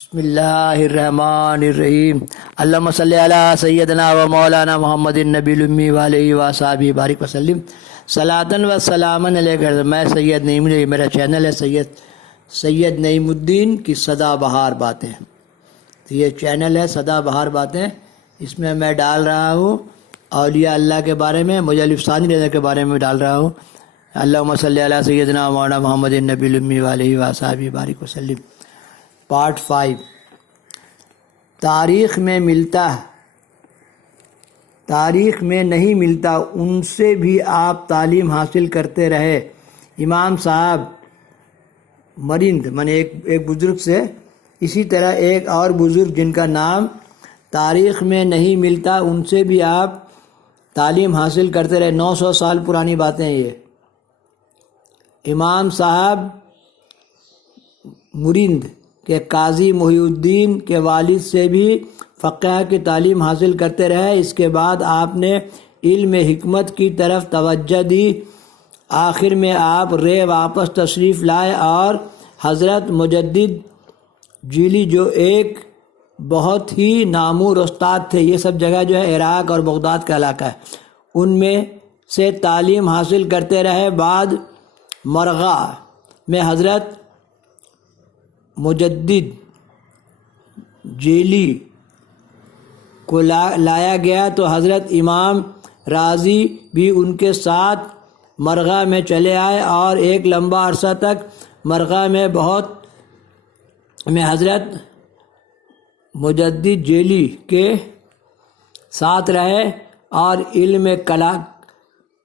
بسم اللہ الرحمن الرحیم اللہم صلی علی سیدنا و مولانا محمد النبی الامی وعلیہ وصحبہ بارک وسلم صلاۃً و سلاماً علیہ۔ میں سید نعیم الدین، میرا چینل ہے سید نعیم الدین کی سدا بہار باتیں۔ تو یہ چینل ہے سدا بہار باتیں، اس میں میں ڈال رہا ہوں اولیاء اللہ کے بارے میں، مجلد ثانی رضا کے بارے میں ڈال رہا ہوں۔ اللہم صلی علی سیدنا و مولانا محمد النبی الامی وعلیہ وصحبہ بارک وسلم۔ پارٹ 5، تاریخ میں ملتا، تاریخ میں نہیں ملتا، ان سے بھی آپ تعلیم حاصل کرتے رہے۔ امام صاحب مرند من ایک بزرگ سے، اسی طرح ایک اور بزرگ جن کا نام تاریخ میں نہیں ملتا، ان سے بھی آپ تعلیم حاصل کرتے رہے۔ 900 سال پرانی باتیں ہیں یہ۔ امام صاحب مرند کہ قاضی محی الدین کے والد سے بھی فقہ کی تعلیم حاصل کرتے رہے۔ اس کے بعد آپ نے علم حکمت کی طرف توجہ دی۔ آخر میں آپ رے واپس تشریف لائے اور حضرت مجدد جیلی جو ایک بہت ہی نامور استاد تھے، یہ سب جگہ جو ہے عراق اور بغداد کا علاقہ ہے، ان میں سے تعلیم حاصل کرتے رہے۔ بعد مرغہ میں حضرت مجدد جیلی کو لایا گیا تو حضرت امام رازی بھی ان کے ساتھ مرغہ میں چلے آئے اور ایک لمبا عرصہ تک مرغہ میں حضرت مجدد جیلی کے ساتھ رہے اور علم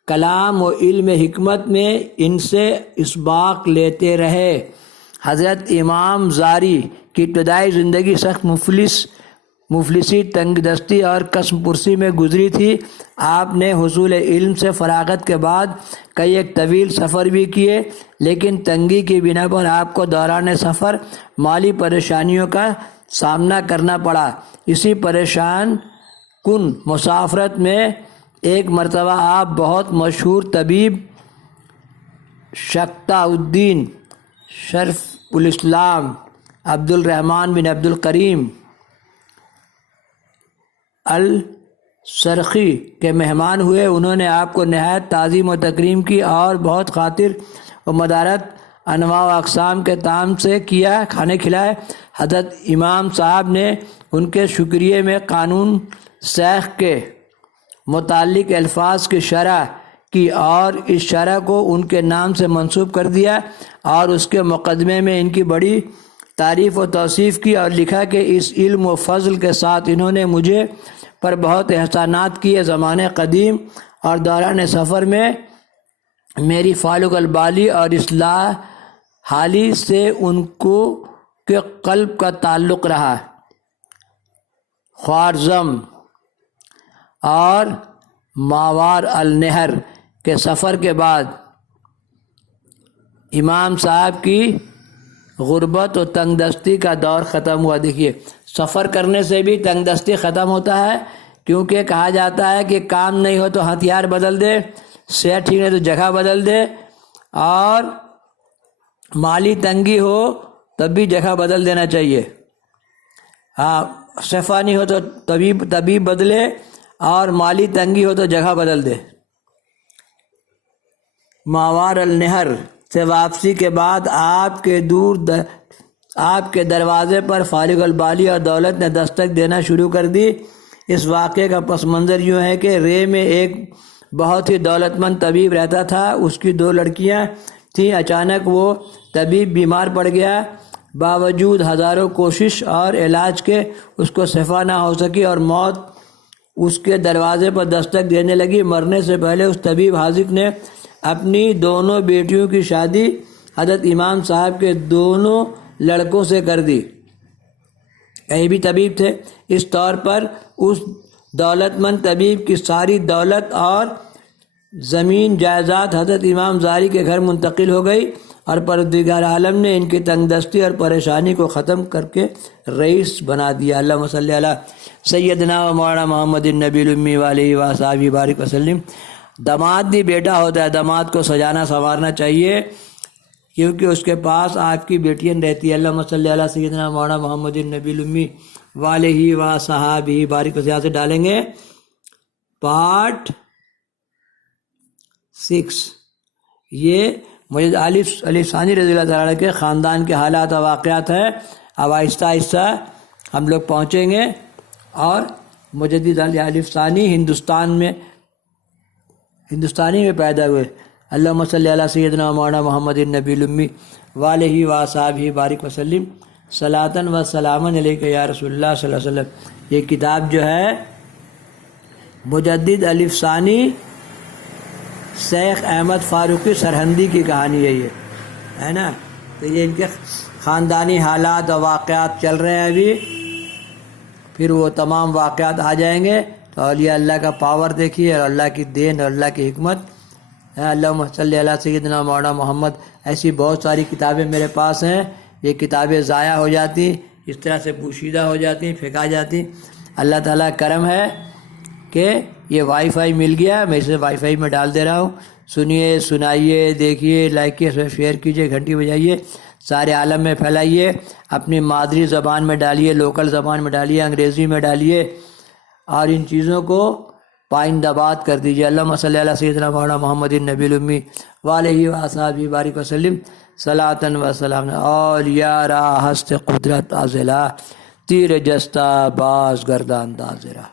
کلام و علم حکمت میں ان سے اسباق لیتے رہے۔ حضرت امام زاری کی ابتدائی زندگی سخت مفلسی، تنگ دستی اور قسم پرسی میں گزری تھی۔ آپ نے حصول علم سے فراغت کے بعد کئی ایک طویل سفر بھی کیے، لیکن تنگی کی بنا پر آپ کو دوران سفر مالی پریشانیوں کا سامنا کرنا پڑا۔ اسی پریشان کن مسافرت میں ایک مرتبہ آپ بہت مشہور طبیب شقطہ الدین شرف الاسلام عبد الرحمن بن عبد الکریم السرخی کے مہمان ہوئے۔ انہوں نے آپ کو نہایت تعظیم و تکریم کی اور بہت خاطر و مدارت انواع و اقسام کے طعام سے کیا، کھانے کھلائے۔ حضرت امام صاحب نے ان کے شکریہ میں قانون شیخ کے متعلق الفاظ کی شرح کی اور اس شرح کو ان کے نام سے منسوب کر دیا اور اس کے مقدمے میں ان کی بڑی تعریف و توصیف کی اور لکھا کہ اس علم و فضل کے ساتھ انہوں نے مجھے پر بہت احسانات کیے۔ زمانے قدیم اور دوران سفر میں میری فالق البالی اور اصلاح حالی سے ان کو کے قلب کا تعلق رہا۔ خوارزم اور ماوار النہر کے سفر کے بعد امام صاحب کی غربت و تنگ دستی کا دور ختم ہوا۔ دیکھیے، سفر کرنے سے بھی تنگ دستی ختم ہوتا ہے، کیونکہ کہا جاتا ہے کہ کام نہیں ہو تو ہتھیار بدل دے، صحت ٹھیک نہیں تو جگہ بدل دے، اور مالی تنگی ہو تب بھی جگہ بدل دینا چاہیے۔ ہاں، شفا نہیں ہو تو طبیب بدلے، اور مالی تنگی ہو تو جگہ بدل دے۔ ماوار النہر سے واپسی کے بعد آپ کے دروازے پر فالق البالی اور دولت نے دستک دینا شروع کر دی۔ اس واقعے کا پس منظر یوں ہے کہ رے میں ایک بہت ہی دولت مند طبیب رہتا تھا، اس کی 2 لڑکیاں تھیں۔ اچانک وہ طبیب بیمار پڑ گیا، باوجود ہزاروں کوشش اور علاج کے اس کو شفا نہ ہو سکی اور موت اس کے دروازے پر دستک دینے لگی۔ مرنے سے پہلے اس طبیب حاذق نے اپنی دونوں بیٹیوں کی شادی حضرت امام صاحب کے دونوں لڑکوں سے کر دی۔ یہ بھی طبیب تھے۔ اس طور پر اس دولت مند طبیب کی ساری دولت اور زمین جائیداد حضرت امام زاری کے گھر منتقل ہو گئی، اور پروردگار عالم نے ان کی تنگ دستی اور پریشانی کو ختم کر کے رئیس بنا دیا۔ اللہم صلی علی سیدنا و مولانا محمد النبی الامی وعلیہ وصحبہ بارک وسلم۔ داماد بھی بیٹا ہوتا ہے، داماد کو سجانا سنوارنا چاہیے، کیونکہ اس کے پاس آپ کی بیٹیاں رہتی ہے. اللہم صلی علی سیدنا مولانا محمد النبی الامی والہ و صحابہ بارک وسلم سے ڈالیں گے. پارٹ 6 یہ مجد علی ثانی رضی اللہ تعالیٰ کے خاندان کے حالات و واقعات ہیں. اب آہستہ آہستہ ہم لوگ پہنچیں گے. اور مجدد علی ثانی ہندوستانی میں پیدا ہوئے. اللہم صلی علی سیدنا مولانا محمد النبی الامی والہ و صحابہ بارک وسلم صلاۃ و سلام علیک یا رسول اللہ صلی اللہ علیہ وسلم. یہ کتاب جو ہے مجدد علی ثانی شیخ احمد فاروقی سرہندی کی کہانی ہے. یہ ہے نا. تو یہ ان کے خاندانی حالات و واقعات چل رہے ہیں ابھی. پھر وہ تمام واقعات آ جائیں گے تو اولیاء اللہ کا پاور دیکھیے اور اللہ کی دین اور اللہ کی حکمت. اللہم صلی علی سیدنا مولانا محمد. ایسی بہت ساری کتابیں میرے پاس ہیں. یہ کتابیں ضائع ہو جاتی اس طرح سے پوشیدہ ہو جاتی پھینکا جاتی. اللہ تعالیٰ کرم ہے کہ یہ وائی فائی مل گیا. میں اسے وائی فائی میں ڈال دے رہا ہوں. سنیے سنائیے دیکھیے لائک کیے شیئر کیجیے گھنٹی بجائیے سارے عالم میں پھیلائیے. اپنی مادری زبان میں ڈالیے لوکل زبان میں ڈالیے انگریزی میں ڈالیے اور ان چیزوں کو پائندہ باد کر دیجیے. اللہم صلی علی سیدنا مولانا محمد النبی الامی والہ و صحابہ بارک وسلم صلاۃ و سلام. اولیاء را ہست قدرت آزلا تیر جستہ باز گردان دازرہ.